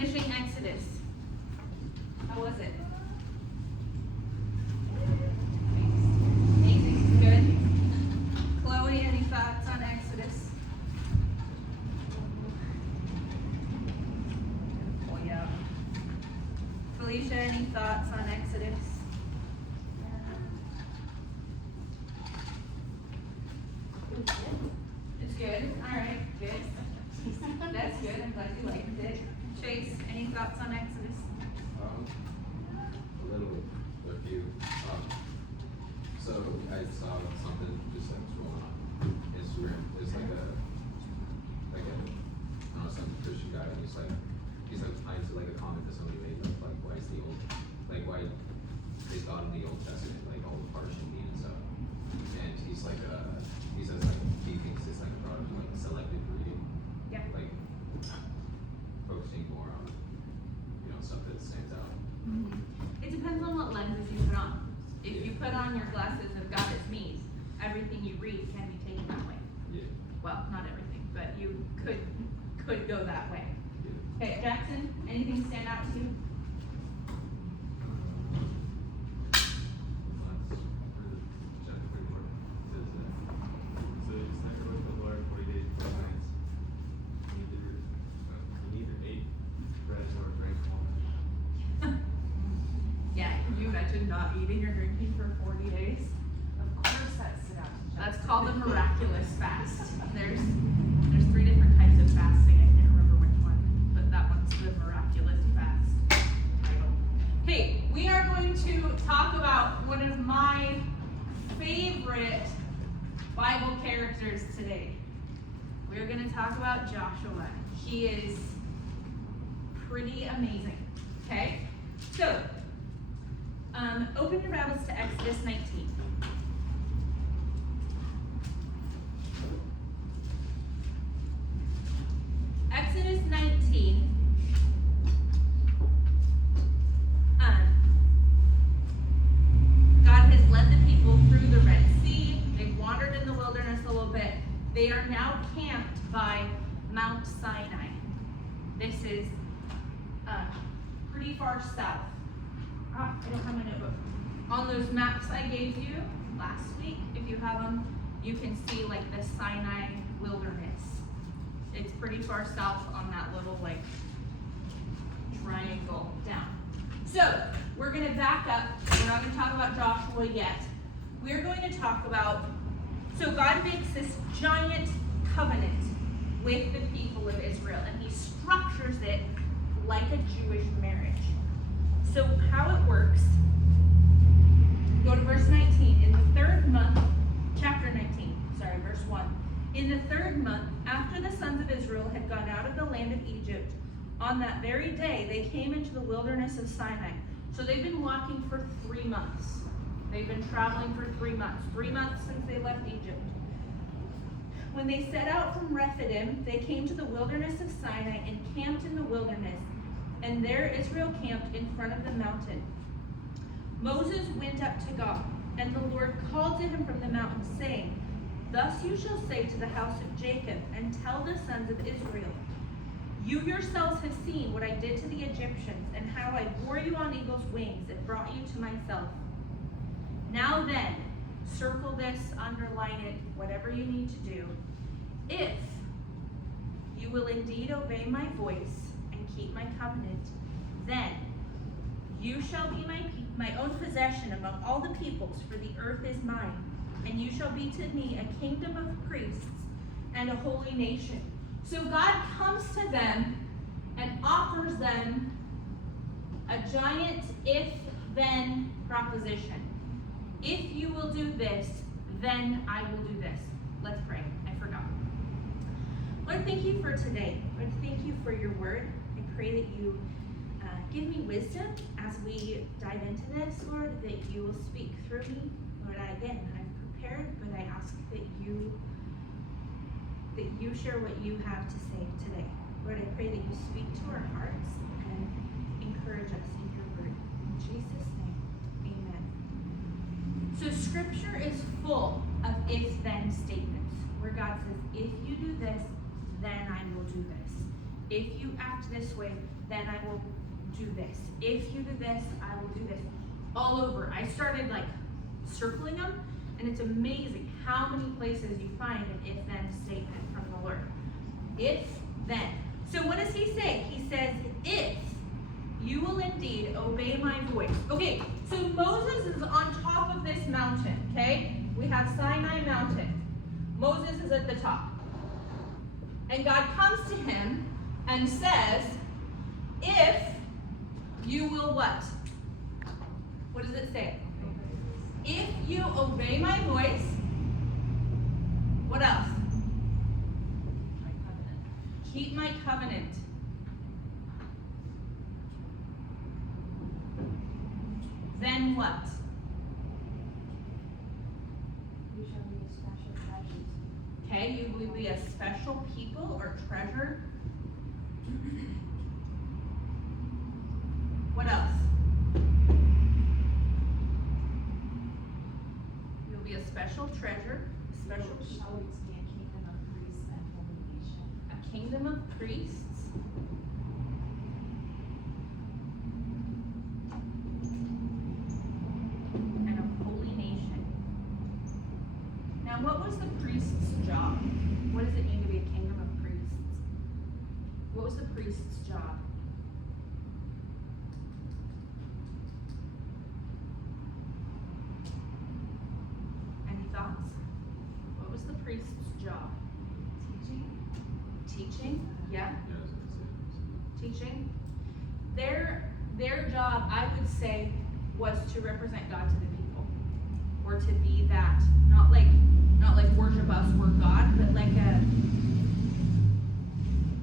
finishing Exodus. How was it? Amazing. Good. Chloe, any thoughts on Exodus? Oh, yeah. Felicia, any thoughts on Exodus? It's good. All right, good. That's good. I'm glad you liked it. Chase, any thoughts on Exodus? A few. So I saw something just like scrolling on Instagram. It's like a I don't know, some Christian guy, and he's like trying to like a comment that somebody made of like why is God in the Old Testament like all partial mean and stuff. And he's like he says like he thinks it's like a product of like selective reading. Yeah. Like focusing more on stuff that stands out. Mm-hmm. It depends on what lenses you put on. If you put on your glasses of God as me, everything you read can be taken that way. Yeah. Well, not everything, but you could go that way. Yeah. Okay, Jackson, anything stand out to you? Yeah, you mentioned not eating or drinking for 40 days. Of course that stood out. That's called the miraculous fast. There's 3 different types of fasting. I can't remember which one, but that one's the miraculous fast title. Hey, we are going to talk about one of my favorite Bible characters today. We're going to talk about Joshua. He is pretty amazing. Okay? So, open your Bibles to Exodus 19. Exodus 19. God has led the people through the Red Sea. They've wandered in the wilderness a little bit. They are now camped by Mount Sinai. This is pretty far south. I don't have my notebook. On those maps I gave you last week, if you have them, you can see like the Sinai wilderness. It's pretty far south on that little like triangle down. So we're going to back up. We're not going to talk about Joshua yet. We're going to talk about, so God makes this giant covenant with the people of Israel, and he structures it like a Jewish marriage. So how it works, go to verse 19. In the 3rd month, chapter 19, verse 1. In the 3rd month, after the sons of Israel had gone out of the land of Egypt, on that very day they came into the wilderness of Sinai. So they've been walking for 3 months. They've been traveling for 3 months. 3 months since they left Egypt. When they set out from Rephidim, they came to the wilderness of Sinai and camped in the wilderness. And there Israel camped in front of the mountain. Moses went up to God, and the Lord called to him from the mountain, saying, Thus you shall say to the house of Jacob, and tell the sons of Israel, You yourselves have seen what I did to the Egyptians, and how I bore you on eagle's wings and brought you to myself. Now then, circle this, underline it, whatever you need to do. If you will indeed obey my voice and keep my covenant, then you shall be my own possession among all the peoples, for the earth is mine, and you shall be to me a kingdom of priests and a holy nation. So God comes to them and offers them a giant if-then proposition. If you will do this, then I will do this. Let's pray. I forgot. Lord, thank you for today. Lord, thank you for your word. I pray that you give me wisdom as we dive into this, Lord, that you will speak through me. Lord, I'm prepared, but I ask that you share what you have to say today. Lord, I pray that you speak to our hearts and encourage us in your word. In Jesus' name, amen. So scripture is full of if-then statements, where God says, if you do this, then I will do this. If you act this way, then I will do this. If you do this, I will do this. All over. I started like circling them, and it's amazing how many places you find an if-then statement from the Lord. If, then. So what does he say? He says, if you will indeed obey my voice. Okay, so Moses is on top of this mountain, okay? We have Sinai mountain. Moses is at the top. And God comes to him and says, if you will what? What does it say? If you obey my voice, what else? My covenant. Keep my covenant. Then what? You shall be a special treasure. Okay, you will be a special people or treasure. What else? You'll be a special treasure, special Shall we be a kingdom of priests and holy nation? a kingdom of priests. And a holy nation. Now, what was the priest's job? What does it mean to be a kingdom of priests? What was the priest's job? Any thoughts? What was the priest's job? Teaching? Teaching? Yeah. Yeah, I was gonna say. Teaching. Their job, I would say, was to represent God to the people, or to be that, not like worship us, we're God, but like a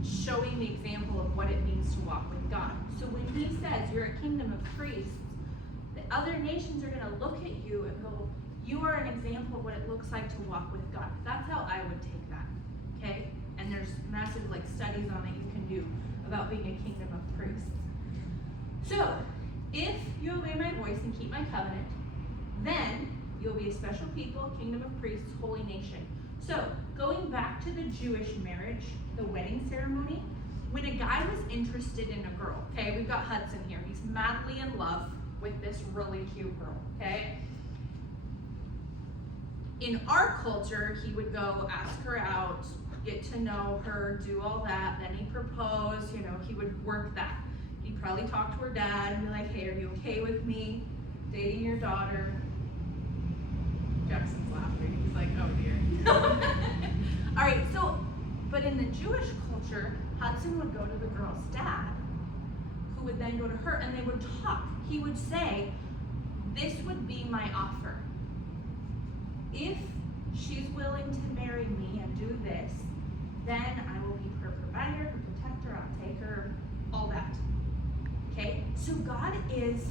showing the example of what it means to walk with God. So when he says you're a kingdom of priests, the other nations are going to look at you and go, you are an example of what it looks like to walk with God. That's how I would take that. Okay? And there's massive like studies on it you can do about being a kingdom of priests. So, if you obey my voice and keep my covenant, then you'll be a special people, kingdom of priests, holy nation. So, going back to the Jewish marriage, the wedding ceremony, when a guy was interested in a girl, okay, we've got Hudson here. He's madly in love with this really cute girl, okay? In our culture, he would go ask her out, get to know her, do all that, then he'd propose, he would work that. He'd probably talk to her dad and be like, hey, are you okay with me dating your daughter? Jackson's laughing. He's like, oh dear. All right, so, but in the Jewish culture, Hudson would go to the girl's dad, who would then go to her, and they would talk. He would say, this would be my offer. If she's willing to marry me and do this, then I will be her provider, her protector, I'll take her, all that. Okay, so God is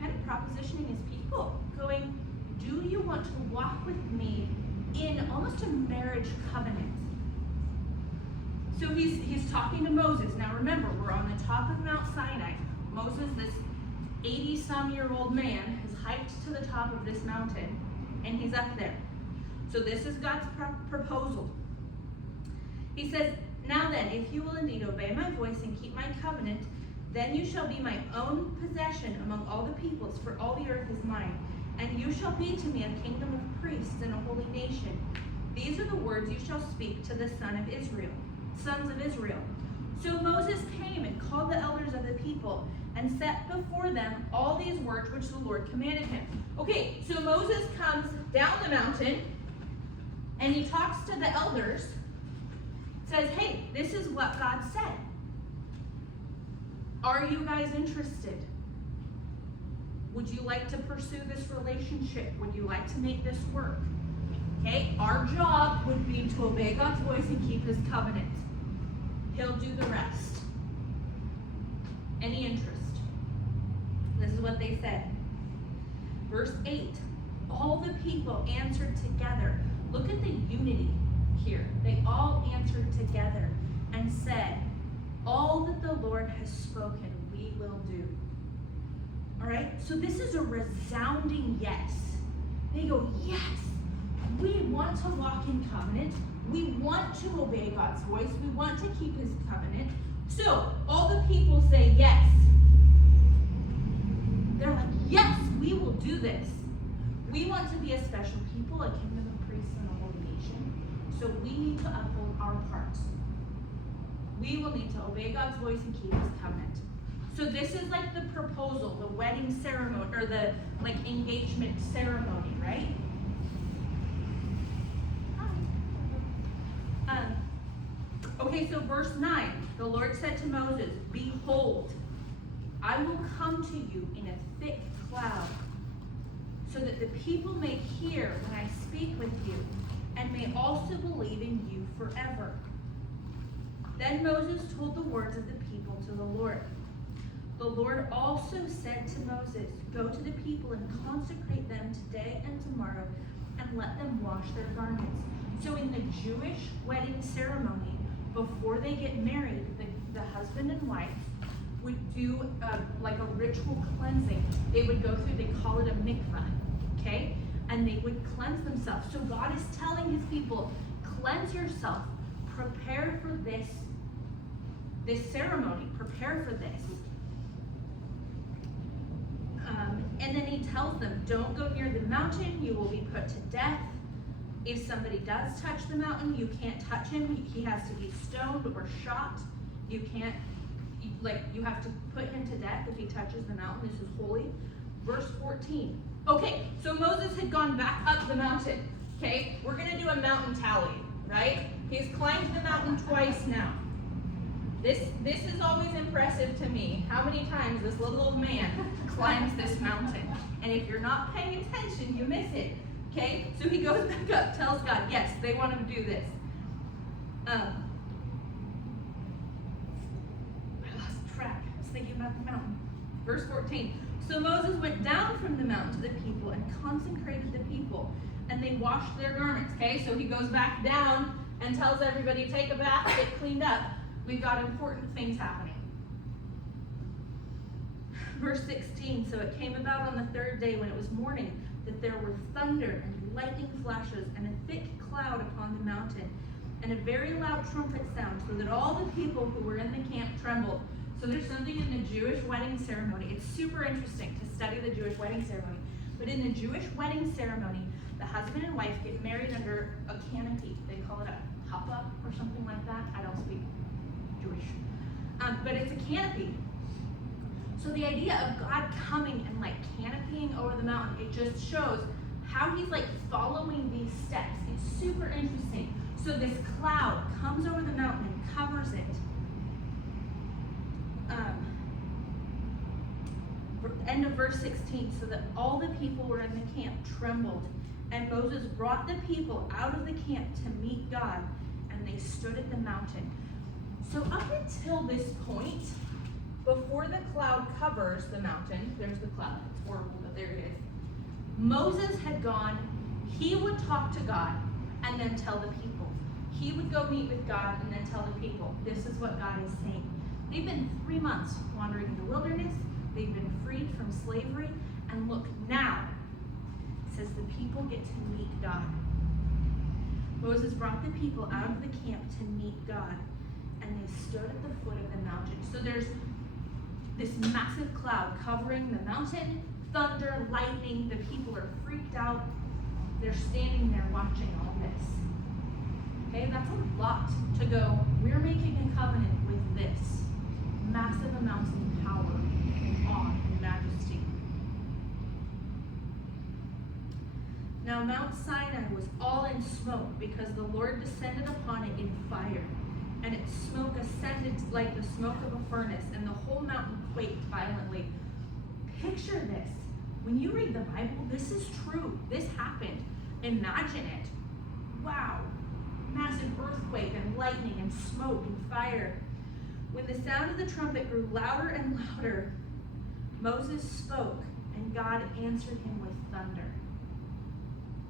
kind of propositioning his people, going, do you want to walk with me in almost a marriage covenant? So he's talking to Moses. Now remember, we're on the top of Mount Sinai. Moses, this 80-some-year-old man, is hiked to the top of this mountain, and he's up there. So this is God's proposal. He says, now then, if you will indeed obey my voice and keep my covenant, then you shall be my own possession among all the peoples, for all the earth is mine. And you shall be to me a kingdom of priests and a holy nation. These are the words you shall speak to the sons of Israel. So Moses came and called the elders of the people and set before them all these words which the Lord commanded him. Okay, so Moses comes down the mountain and he talks to the elders, says, hey, this is what God said. Are you guys interested? Would you like to pursue this relationship? Would you like to make this work? Okay, our job would be to obey God's voice and keep his covenant. He'll do the rest. Any interest? This is what they said. Verse 8, all the people answered together. Look at the unity here. They all answered together and said, all that the Lord has spoken, we will do. All right, so this is a resounding yes. They go, yes, we want to walk in covenant We want to obey God's voice. We want to keep his covenant. So all the people say yes. They're like, yes, we will do this. We want to be a special people, a kingdom of priests and a holy nation. So we need to uphold our parts. We will need to obey God's voice and keep his covenant. So this is like the proposal, the wedding ceremony, or the like engagement ceremony, right? Okay, so verse 9, the Lord said to Moses, behold, I will come to you in a thick cloud, so that the people may hear when I speak with you, and may also believe in you forever. Then Moses told the words of the people to the Lord. The Lord also said to Moses, go to the people and consecrate them today and tomorrow, and let them wash their garments. So in the Jewish wedding ceremony, before they get married, the husband and wife would do like a ritual cleansing. They would go through, they call it a mikvah, okay? And they would cleanse themselves. So God is telling his people, cleanse yourself, prepare for this ceremony, prepare for this. And then he tells them, don't go near the mountain, you will be put to death. If somebody does touch the mountain, you can't touch him. He has to be stoned or shot. You can't, you have to put him to death if he touches the mountain. This is holy. Verse 14. Okay, so Moses had gone back up the mountain. Okay, we're going to do a mountain tally, right? He's climbed the mountain twice now. This is always impressive to me, how many times this little old man climbs this mountain. And if you're not paying attention, you miss it. Okay, so he goes back up, tells God, yes, they want him to do this. I lost track. I was thinking about the mountain. Verse 14. So Moses went down from the mountain to the people and consecrated the people, and they washed their garments. Okay, so he goes back down and tells everybody, take a bath, get cleaned up. We've got important things happening. Verse 16. So it came about on the third day when it was morning, that there were thunder and lightning flashes and a thick cloud upon the mountain, and a very loud trumpet sound, so that all the people who were in the camp trembled. So there's something in the Jewish wedding ceremony. It's super interesting to study the Jewish wedding ceremony. But in the Jewish wedding ceremony, the husband and wife get married under a canopy. They call it a chuppah or something like that. I don't speak Jewish. But it's a canopy. So the idea of God coming and like canopying over the mountain, it just shows how he's like following these steps. It's super interesting. So this cloud comes over the mountain and covers it. End of verse 16, so that all the people who were in the camp trembled. And Moses brought the people out of the camp to meet God, and they stood at the mountain. So up until this point, before the cloud covers the mountain, there's the cloud, it's horrible, but there it is. Moses had gone, he would talk to God and then tell the people. He would go meet with God and then tell the people, this is what God is saying. They've been 3 months wandering in the wilderness, they've been freed from slavery, and look now, it says the people get to meet God. Moses brought the people out of the camp to meet God, and they stood at the foot of the mountain. So there's this massive cloud covering the mountain, thunder, lightning, the people are freaked out. They're standing there watching all this. Okay, that's a lot to go. We're making a covenant with this. Massive amounts of power and awe and majesty. Now Mount Sinai was all in smoke because the Lord descended upon it in fire. And its smoke ascended like the smoke of a furnace, and the whole mountain quaked violently. Picture this. When you read the Bible, this is true. This happened. Imagine it. Wow. Massive earthquake and lightning and smoke and fire. When the sound of the trumpet grew louder and louder, Moses spoke, and God answered him with thunder.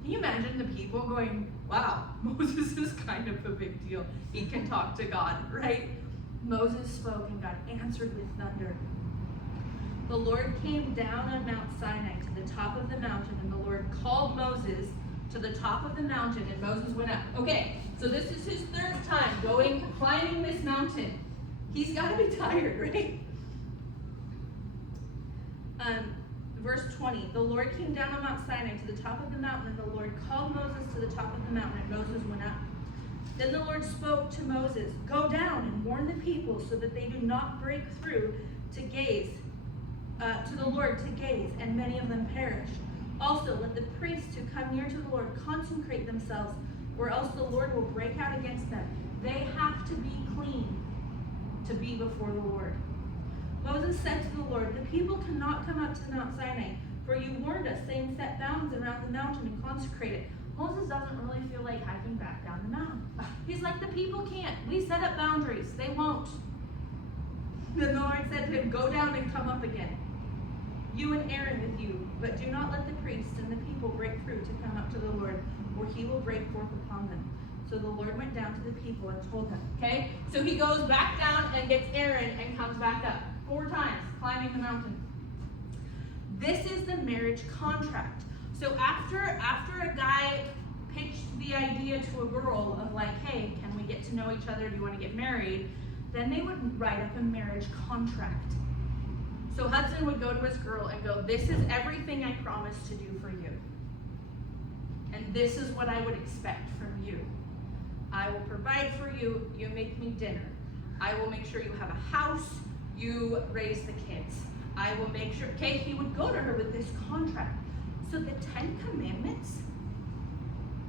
Can you imagine the people going, wow, Moses is kind of a big deal. He can talk to God, right? Moses spoke and God answered with thunder. The Lord came down on Mount Sinai to the top of the mountain, and the Lord called Moses to the top of the mountain, and Moses went up. Okay, so this is his third time climbing this mountain. He's got to be tired, right? Verse 20, the Lord came down on Mount Sinai to the top of the mountain, and the Lord called Moses to the top of the mountain, and Moses went up. Then the Lord spoke to Moses, go down and warn the people so that they do not break through to gaze, to the Lord to gaze, and many of them perish. Also, let the priests who come near to the Lord consecrate themselves, or else the Lord will break out against them. They have to be clean to be before the Lord. Moses said to the Lord, the people cannot come up to Mount Sinai, for you warned us, saying, set bounds around the mountain and consecrate it. Moses doesn't really feel like hiking back down the mountain. He's like, the people can't. We set up boundaries. They won't. Then the Lord said to him, go down and come up again. You and Aaron with you, but do not let the priests and the people break through to come up to the Lord, or he will break forth upon them. So the Lord went down to the people and told them. Okay? So he goes back down and gets Aaron and comes back up. 4 times, climbing the mountain. This is the marriage contract. So after a guy pitched the idea to a girl of like, hey, can we get to know each other? Do you want to get married? Then they would write up a marriage contract. So Hudson would go to his girl and go, this is everything I promised to do for you. And this is what I would expect from you. I will provide for you. You make me dinner. I will make sure you have a house. You raise the kids. I will make sure. Okay, he would go to her with this contract. So the 10 Commandments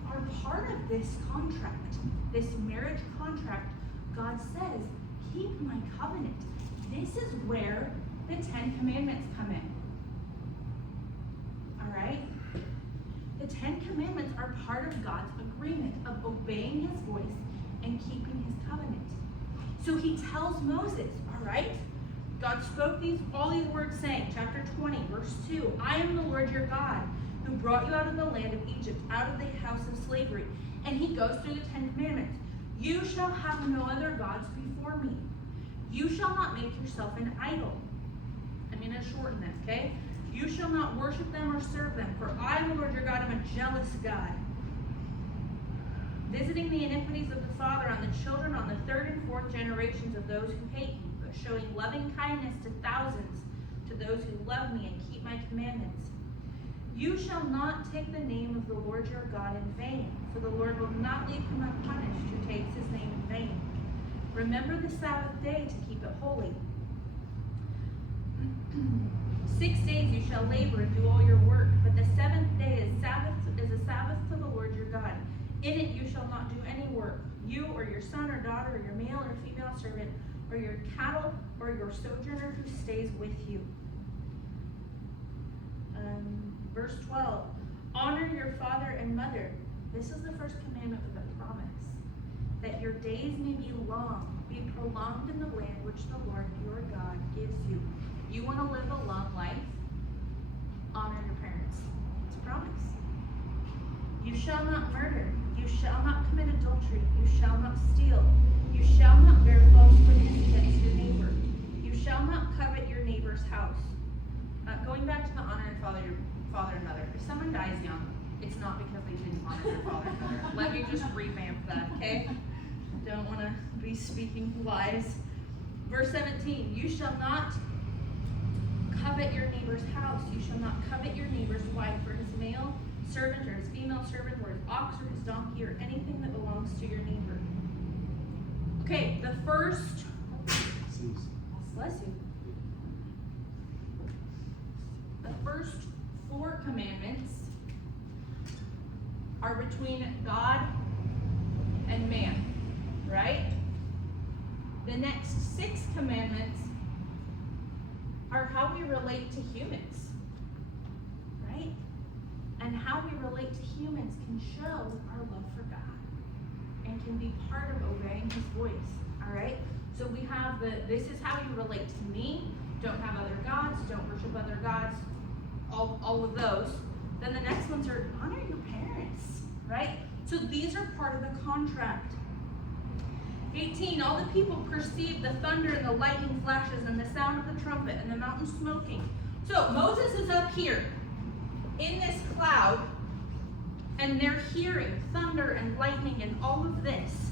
are part of this contract, this marriage contract. God says, keep my covenant. This is where the 10 Commandments come in. All right? The 10 Commandments are part of God's agreement of obeying his voice and keeping his covenant. So he tells Moses, all right? God spoke all these words saying, chapter 20, verse 2, I am the Lord your God, who brought you out of the land of Egypt, out of the house of slavery. And he goes through the 10 Commandments. You shall have no other gods before me. You shall not make yourself an idol. I'm going to shorten this, okay? You shall not worship them or serve them, for I, the Lord your God, am a jealous God, visiting the iniquities of the father on the children, on the 3rd and 4th generations of those who hate me, but showing loving kindness to thousands, to those who love me and keep my commandments. You shall not take the name of the Lord your God in vain, for the Lord will not leave him unpunished who takes his name in vain. Remember the Sabbath day to keep it holy. 6 days you shall labor and do all your work, but the 7th day is a Sabbath to the Lord your God. In it you shall not do any work, you or your son or daughter or your male or female servant or your cattle or your sojourner who stays with you. Verse 12, honor your father and mother. This is the first commandment with a promise, that your days may be long, be prolonged in the land which the Lord your God gives you. You want to live a long life? Honor your parents. It's a promise. You shall not murder. You shall not commit adultery. You shall not steal. You shall not bear false witness against your neighbor. You shall not covet your neighbor's house. Going back to the honor and father and mother. If someone dies young, it's not because they didn't honor their father and mother. Let me just revamp that, okay? Don't want to be speaking lies. Verse 17, you shall not covet your neighbor's house. You shall not covet your neighbor's wife, or his male servant, or his female servant, or his ox, or his donkey, or anything that belongs to your neighbor. Okay, the first, bless you. The first 4 commandments are between God and man, right? The next 6 commandments are how we relate to humans, right? And how we relate to humans can show our love for God and can be part of obeying his voice, all right? So we have this is how you relate to me, don't have other gods, don't worship other gods, all of those. Then the next ones are honor your parents, right? So these are part of the contract. 18, all the people perceived the thunder and the lightning flashes and the sound of the trumpet and the mountain smoking. So Moses is up here in this cloud, And they're hearing thunder and lightning and all of this.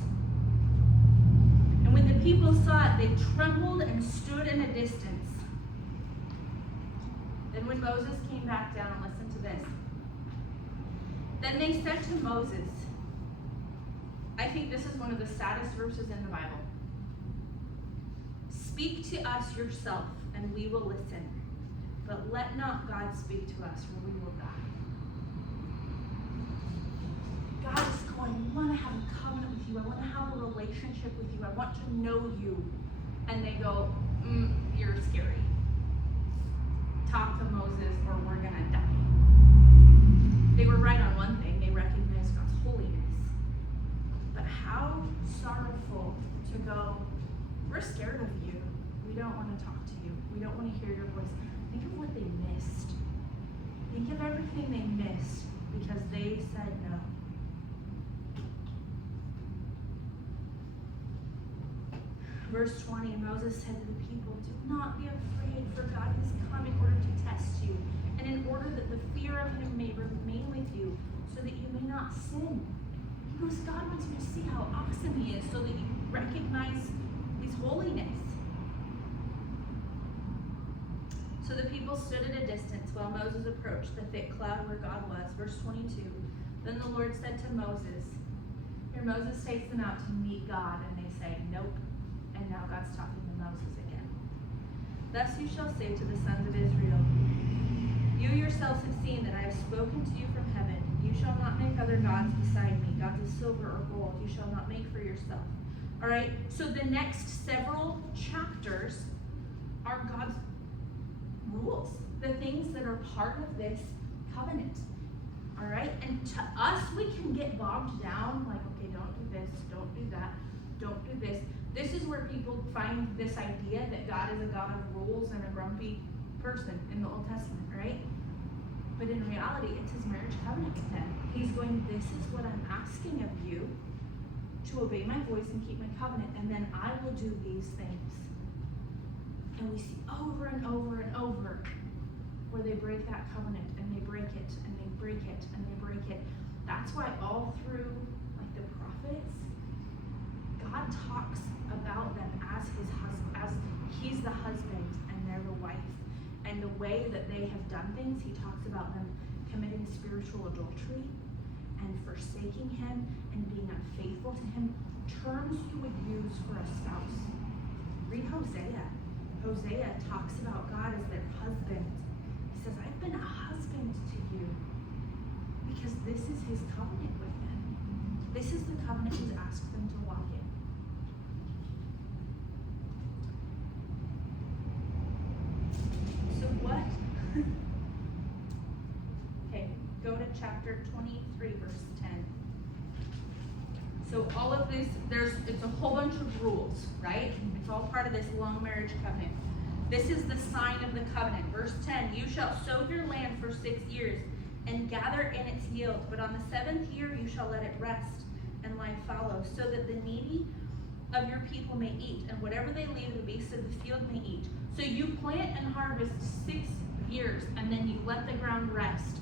And when the people saw it, they trembled and stood in a distance. Then when Moses came back down, listen to this. Then they said to Moses, I think this is one of the saddest verses in the Bible. Speak to us yourself, and we will listen. But let not God speak to us, or we will die. God is going, I want to have a covenant with you. I want to have a relationship with you. I want to know you. And they go, you're scary. Talk to Moses, or we're going to die. They were right on one thing. They recognized God's holiness. But how sorrowful to go, we're scared of you. We don't want to talk to you. We don't want to hear your voice. Think of what they missed. Think of everything they missed because they said no. Verse 20, Moses said to the people, do not be afraid, for God has come in order to test you, and in order that the fear of him may remain with you, so that you may not sin. He goes, God wants you to see how awesome he is, so that you recognize his holiness. So the people stood at a distance while Moses approached the thick cloud where God was. Verse 22, then the Lord said to Moses, here Moses takes them out to meet God, and they say, nope. And now God's talking to Moses again. Thus you shall say to the sons of Israel, you yourselves have seen that I have spoken to you from heaven. You shall not make other gods beside me, gods of silver or gold. You shall not make for yourself. All right, so the next several chapters are God's rules, the things that are part of this covenant. All right, and to us, we can get bogged down like, okay, don't do this, don't do that, don't do this. This is where people find this idea that God is a God of rules and a grumpy person in the Old Testament, right? But in reality, it's his marriage covenant with him. He's going, this is what I'm asking of you, to obey my voice and keep my covenant, and then I will do these things. And we see over and over and over where they break that covenant, and they break it, and they break it, and they break it. That's why all through like the prophets, God talks about them as his husband, as he's the husband and they're the wife. And the way that they have done things, he talks about them committing spiritual adultery and forsaking him and being unfaithful to him. Terms you would use for a spouse. Read Hosea. Hosea talks about God as their husband. He says, I've been a husband to you because this is his covenant with them. This is the covenant he's asked them to walk in. So what? Okay, go to chapter 23, verse 10. So all of this, it's a whole bunch of rules, right? It's all part of this long marriage covenant. This is the sign of the covenant. Verse 10, you shall sow your land for 6 years and gather in its yield, but on the 7th year you shall let it rest and life follow, so that the needy of your people may eat, and whatever they leave the beasts of the field may eat. So you plant and harvest 6 years, and then you let the ground rest.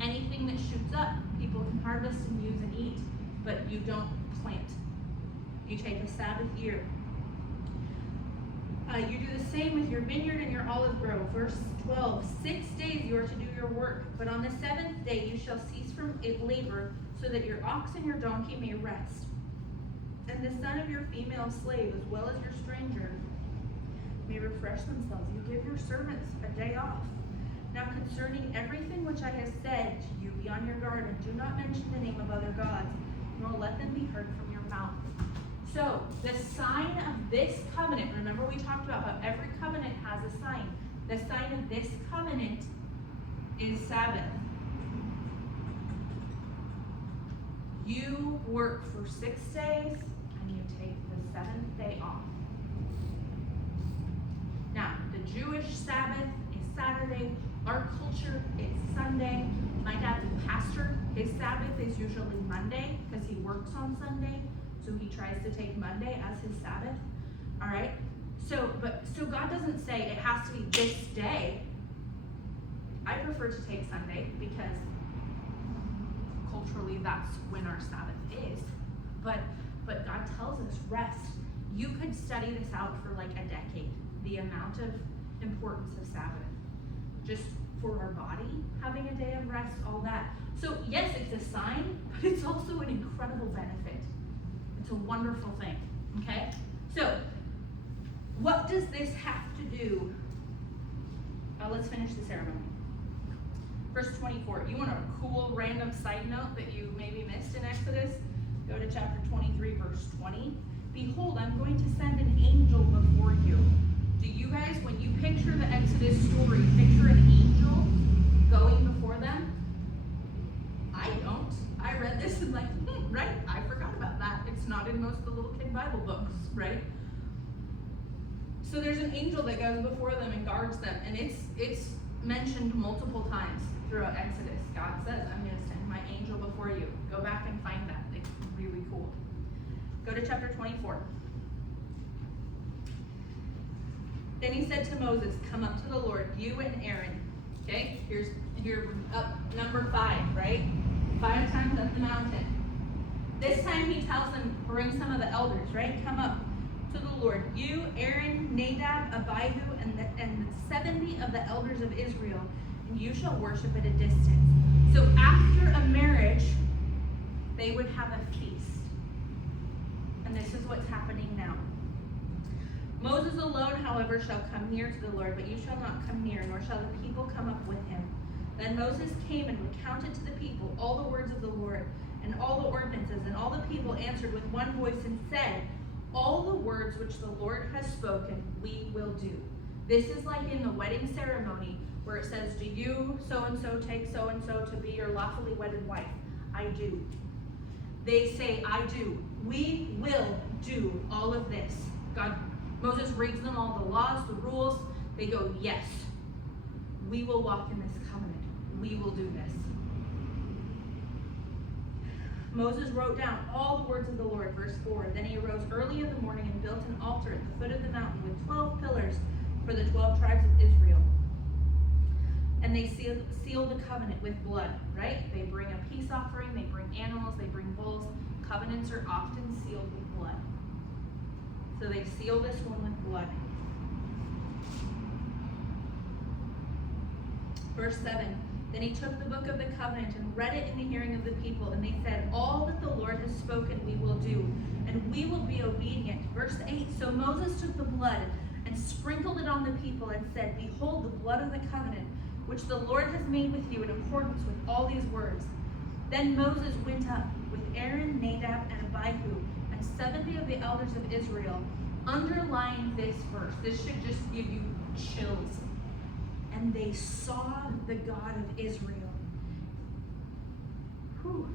Anything that shoots up, people can harvest and use and eat, but you don't plant. You take a Sabbath year. You do the same with your vineyard and your olive grove. Verse 12, 6 days you are to do your work, but on the 7th day you shall cease from labor, so that your ox and your donkey may rest. And the son of your female slave, as well as your stranger, may refresh themselves. You give your servants a day off. Now concerning everything which I have said to you, be on your guard, and do not mention the name of other gods, nor let them be heard from your mouth. So, the sign of this covenant, remember we talked about how every covenant has a sign. The sign of this covenant is Sabbath. You work for 6 days, and you take the 7th day off. Now, the Jewish Sabbath is Saturday. Our culture is Sunday. My dad's a pastor. His Sabbath is usually Monday because he works on Sunday. So he tries to take Monday as his Sabbath. All right? So God doesn't say it has to be this day. I prefer to take Sunday because culturally that's when our Sabbath is. But God tells us rest. You could study this out for like a decade, the amount of importance of Sabbath. Just for our body, having a day of rest, all that. So yes, it's a sign, but it's also an incredible benefit. It's a wonderful thing, okay? So, what does this have to do? Let's finish the ceremony. Verse 24. You want a cool random side note that you maybe missed in Exodus? Go to chapter 23, verse 20. Behold, I'm going to send an angel before you. Do you guys, when you picture the Exodus story, picture an angel going before them? I don't. I read this and like, right, I forgot about that. It's not in most of the little kid Bible books, right? So there's an angel that goes before them and guards them, and it's mentioned multiple times throughout Exodus. God says, I'm going to send my angel before you. Go back and find that. It's really cool. Go to chapter 24. Then he said to Moses, come up to the Lord, you and Aaron. Okay, you're up number 5, right? 5 times up the mountain. This time he tells them, bring some of the elders, right? Come up to the Lord. You, Aaron, Nadab, Abihu, and the 70 of the elders of Israel, and you shall worship at a distance. So after a marriage, they would have a feast. And this is what's happening now. Moses alone, however, shall come near to the Lord, but you shall not come near, nor shall the people come up with him. Then Moses came and recounted to the people all the words of the Lord, and all the ordinances, and all the people answered with one voice and said, all the words which the Lord has spoken, we will do. This is like in the wedding ceremony, where it says, do you so-and-so take so-and-so to be your lawfully wedded wife? I do. They say, I do. We will do all of this. Moses reads them all the laws, the rules. They go, yes, we will walk in this covenant. We will do this. Moses wrote down all the words of the Lord, verse 4. Then he arose early in the morning and built an altar at the foot of the mountain with 12 pillars for the 12 tribes of Israel. And they seal the covenant with blood, right? They bring a peace offering, they bring animals, they bring bulls. Covenants are often sealed with blood. So they seal this one with blood. Verse 7. Then he took the book of the covenant and read it in the hearing of the people, and they said, all that the Lord has spoken we will do, and we will be obedient. Verse 8. So Moses took the blood and sprinkled it on the people and said, behold the blood of the covenant, which the Lord has made with you in accordance with all these words. Then Moses went up with Aaron, Nadab, and Abihu, and 70 of the elders of Israel. Underline this verse. This should just give you chills. And they saw the God of Israel. Whew.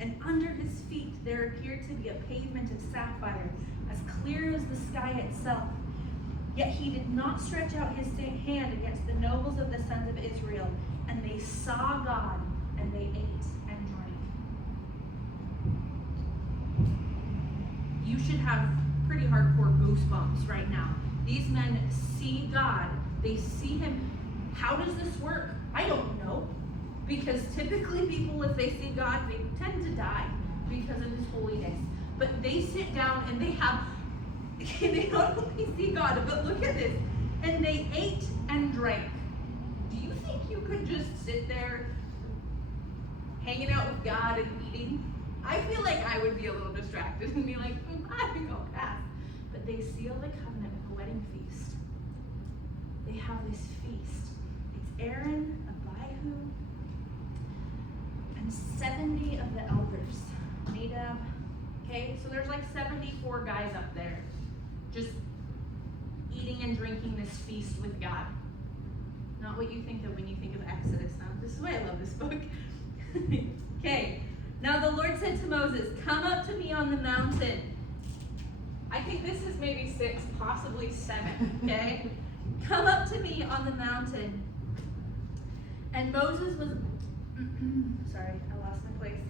And under his feet there appeared to be a pavement of sapphire, as clear as the sky itself. Yet he did not stretch out his hand against the nobles of the sons of Israel. And they saw God, and they ate and drank. You should have pretty hardcore goosebumps right now. These men see God. They see him. How does this work? I don't know. Because typically people, if they see God, they tend to die because of his holiness. But they sit down and they not only see God, but look at this. And they ate and drank. Do you think you could just sit there hanging out with God and eating? I feel like I would be a little distracted and be like, I think I'll pass. But they seal the covenant with a wedding feast. They have this feast. It's Aaron, Abihu, and 70 of the elders. Nadab. Okay, so there's like 74 guys up there just eating and drinking this feast with God. Not what you think of when you think of Exodus. Now, this is why I love this book. Okay, now the Lord said to Moses, come up to me on the mountain. I think this is maybe 6, possibly 7, okay? Come up to me on the mountain. And Moses was, sorry, I lost my place.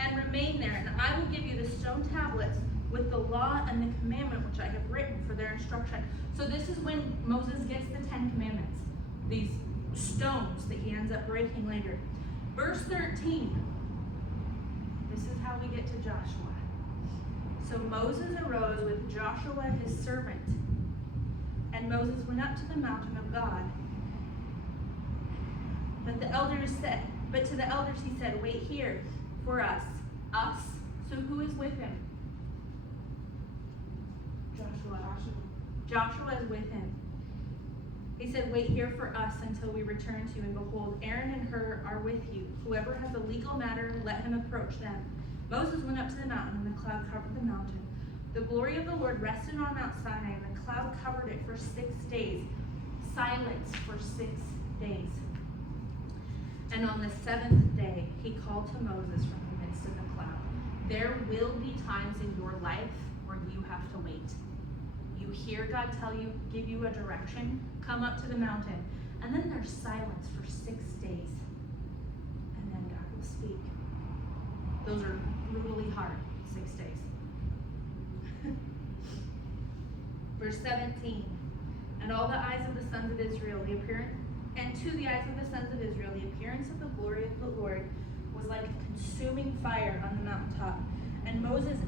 And remain there, and I will give you the stone tablets with the law and the commandment which I have written for their instruction. So this is when Moses gets the 10 commandments, these stones that he ends up breaking later. Verse 13, This is how we get to Joshua. So Moses arose with Joshua his servant, and Moses went up to the mountain of God. But to the elders he said, wait here for us. Us? So who is with him? Joshua is with him. He said, wait here for us until we return to you. And behold, Aaron and Hur are with you. Whoever has a legal matter, let him approach them. Moses went up to the mountain, and the cloud covered the mountain. The glory of the Lord rested on Mount Sinai, and the cloud covered it for 6 days. Silence for 6 days. And on the 7th day, he called to Moses from the midst of the cloud. There will be times in your life where you have to wait. You hear God give you a direction, come up to the mountain, and then there's silence for 6 days. And then God will speak. Those are brutally hard, 6 days. Verse 17, and all the eyes of the sons of Israel, to the eyes of the sons of Israel, the appearance of the glory of the Lord was like a consuming fire on the mountaintop. And Moses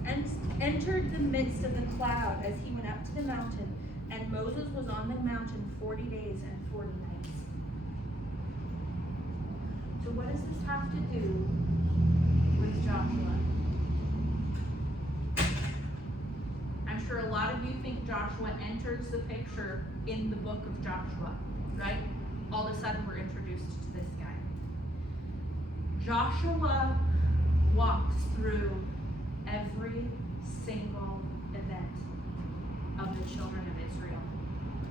entered the midst of the cloud as he went up to the mountain. And Moses was on the mountain 40 days and 40 nights. So what does this have to do with Joshua? I'm sure a lot of you think Joshua enters the picture in the book of Joshua, right? All of a sudden we're introduced to this guy. Joshua walks through every single event of the children of Israel.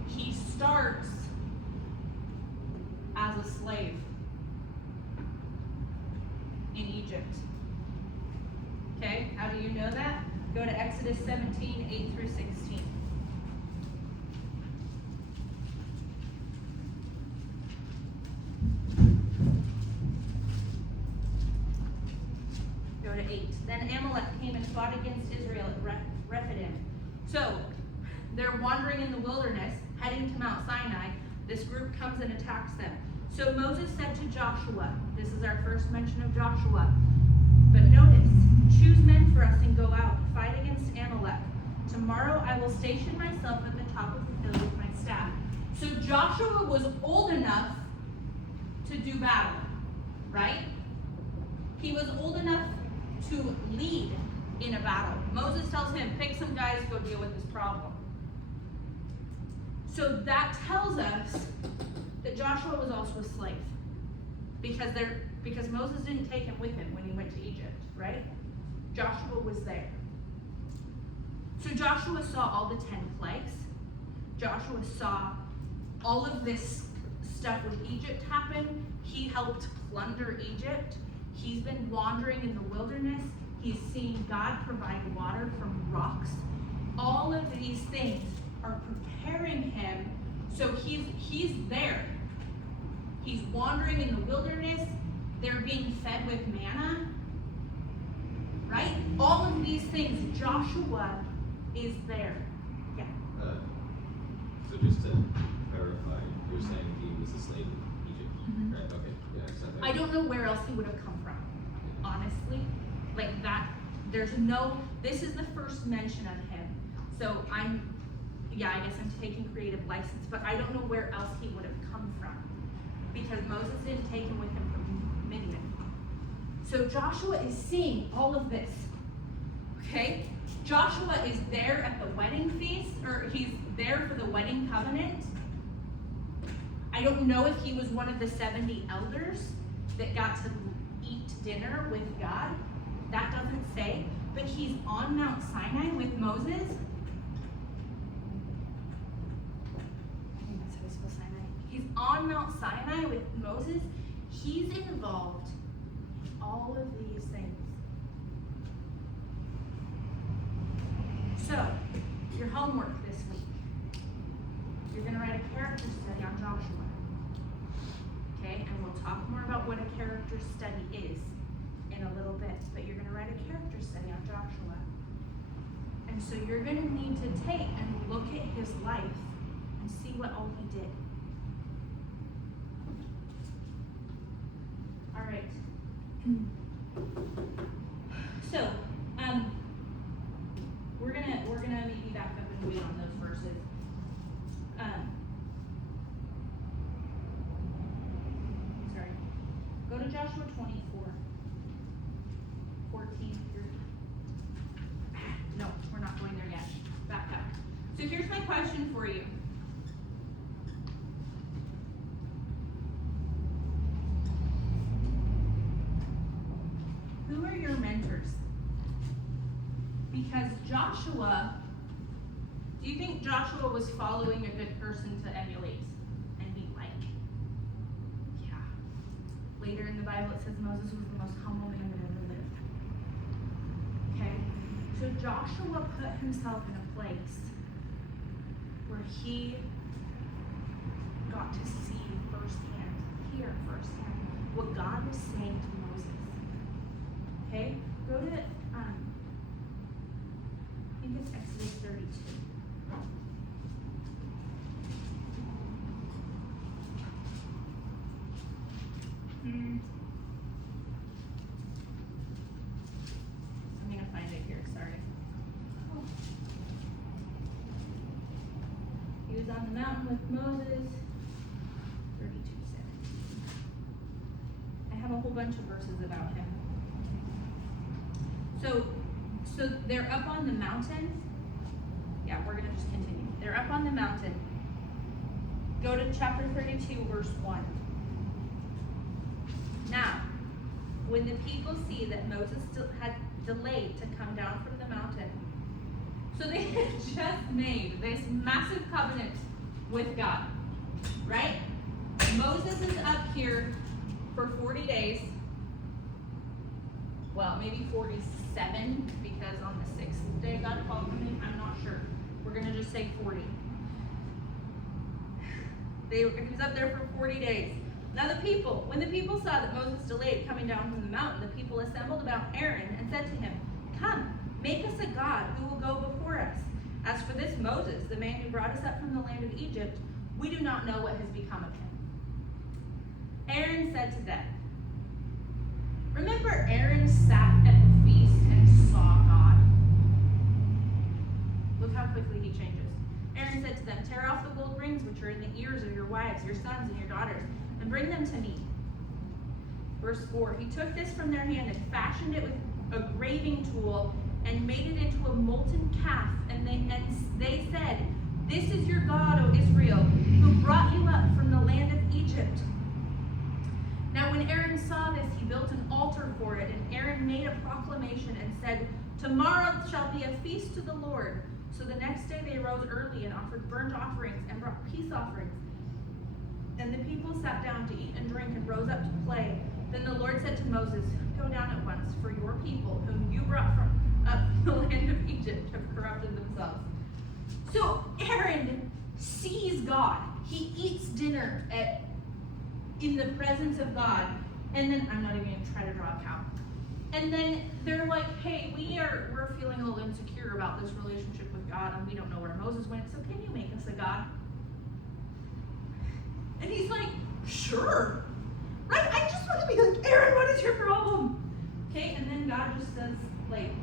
He starts as a slave in Egypt. Okay, how do you know that? Go to Exodus 17, 8 through 16. Go to 8. Then Amalek came and fought against Israel at Rephidim. So, they're wandering in the wilderness, heading to Mount Sinai. This group comes and attacks them. So Moses said to Joshua, this is our first mention of Joshua, but notice, choose men for us and go out, fight against Amalek. Tomorrow I will station myself at the top of the hill with my staff. So Joshua was old enough to do battle, right? He was old enough to lead in a battle. Moses tells him, pick some guys, go deal with this problem. So that tells us that Joshua was also a slave. Because Moses didn't take him with him when he went to Egypt, right? Joshua was there. So Joshua saw all the 10 plagues. Joshua saw all of this stuff with Egypt happen. He helped plunder Egypt. He's been wandering in the wilderness. He's seen God provide water from rocks. All of these things are preparing him. So he's there. He's wandering in the wilderness. They're being fed with manna. Right? All of these things, Joshua is there. Yeah. So just to clarify, you're saying he was a slave in Egypt, right? Okay. Yeah, I don't know where else he would have come from, honestly. Like that, this is the first mention of him. So I guess I'm taking creative license, but I don't know where else he would have come from. Because Moses didn't take him with him from Midian. So Joshua is seeing all of this, okay? Joshua is there at the wedding feast, or he's there for the wedding covenant. I don't know if he was one of the 70 elders that got to eat dinner with God. That doesn't say, but he's on Mount Sinai with Moses. I think that's how we spell Sinai. He's on Mount Sinai with Moses. He's involved in all of these things. So, your homework this week, you're going to write a character study on Joshua. Okay, and we'll talk more about what a character study is in a little bit, but you're going to write a character study on Joshua. And so you're going to need to take and look at his life and see what all he did. All right. So, we're gonna maybe back up and wait on those verses. Sorry. Go to Joshua 24, 14 through. No, we're not going there yet. Back up. So here's my question for you. Who are your mentors? Because Joshua, do you think Joshua was following a good person to emulate and be like? Yeah. Later in the Bible it says Moses was the most humble man that ever lived. Okay? So Joshua put himself in a place where he got to see firsthand, hear firsthand, what God was saying to Moses. Okay? Go to, I think it's Exodus 32. I'm gonna find it here, sorry. He was on the mountain with Moses, 32:7. I have a whole bunch of verses about him. So they're up on the mountain. Yeah, we're gonna just continue. They're up on the mountain. Go to chapter 32, verse 1. Now, when the people see that Moses still had delayed to come down from the mountain, so they had just made this massive covenant with God, right? Moses is up here for 40 days. Well, maybe 47, because on the 6th day God called him. I'm not sure. We're going to just say 40. He was up there for 40 days. Now when the people saw that Moses delayed coming down from the mountain, the people assembled about Aaron and said to him, "Come, make us a god who will go before us. As for this Moses, the man who brought us up from the land of Egypt, we do not know what has become of him." Aaron said to them, remember Aaron sat at the feast and saw God? Look how quickly he changes. Aaron said to them, "Tear off the gold rings which are in the ears of your wives, your sons, and your daughters, and bring them to me." Verse 4, he took this from their hand and fashioned it with a graving tool and made it into a molten calf. And they said, "This is your God, O Israel, who brought you up from the land of Egypt." Now when Aaron saw this, he built an altar for it, and Aaron made a proclamation and said, "Tomorrow shall be a feast to the Lord." So the next day they rose early and offered burnt offerings and brought peace offerings. And the people sat down to eat and drink and rose up to play. Then the Lord said to Moses, "Go down at once, for your people, whom you brought up from the land of Egypt, have corrupted themselves." So Aaron sees God. He eats dinner in the presence of God. And then, I'm not even going to try to draw a cow. And then they're like, "Hey, we're feeling a little insecure about this relationship with God, and we don't know where Moses went, so can you make us a god?" And he's like, "Sure. Right? I just want to be like, Aaron, what is your problem?" Okay, and then God just says, like,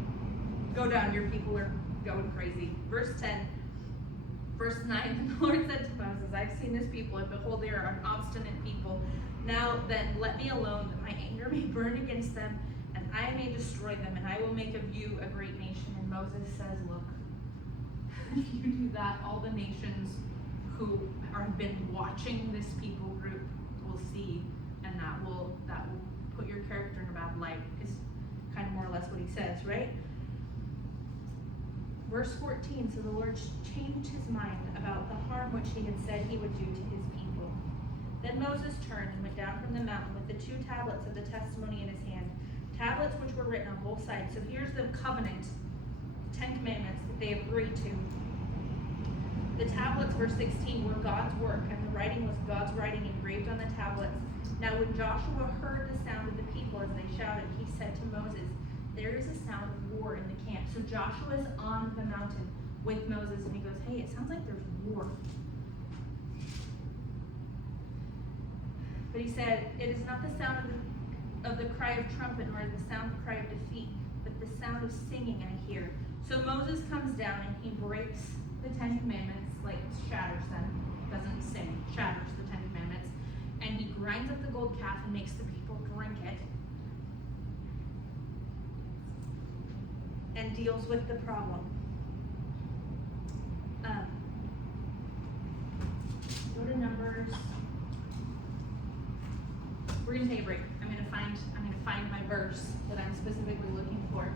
"Go down, your people are going crazy." Verse 10. Verse 9, and the Lord said to Moses, "I've seen this people, and behold, they are an obstinate people. Now then, let me alone, that my anger may burn against them, and I may destroy them, and I will make of you a great nation." And Moses says, "Look, if you do that, all the nations who have been watching this people group will see, and that will put your character in a bad light," is kind of more or less what he says, right? Verse 14, so the Lord changed his mind about the harm which he had said he would do to his people. Then Moses turned and went down from the mountain with the 2 tablets of the testimony in his hand, tablets which were written on both sides. So here's the covenant, 10 commandments that they have agreed to. The tablets, verse 16, were God's work, and the writing was God's writing engraved on the tablets. Now when Joshua heard the sound of the people as they shouted, he said to Moses, "There is a sound of war in the camp." So Joshua is on the mountain with Moses, and he goes, "Hey, it sounds like there's war." But he said, "It is not the sound of the cry of trumpet, nor the sound of cry of defeat, but but the sound of singing I hear. So Moses comes down and he breaks the 10 Commandments, like shatters them, doesn't sing, shatters the 10 Commandments, and he grinds up the gold calf and makes the people drink it, and deals with the problem. Go to Numbers. We're gonna take a break. I'm gonna find my verse that I'm specifically looking for,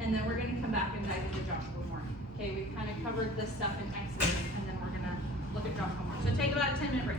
and then we're gonna come back and dive into Joshua more. Okay, we've kind of covered this stuff in Exodus, and then we're gonna look at Joshua more. So take about a 10-minute break.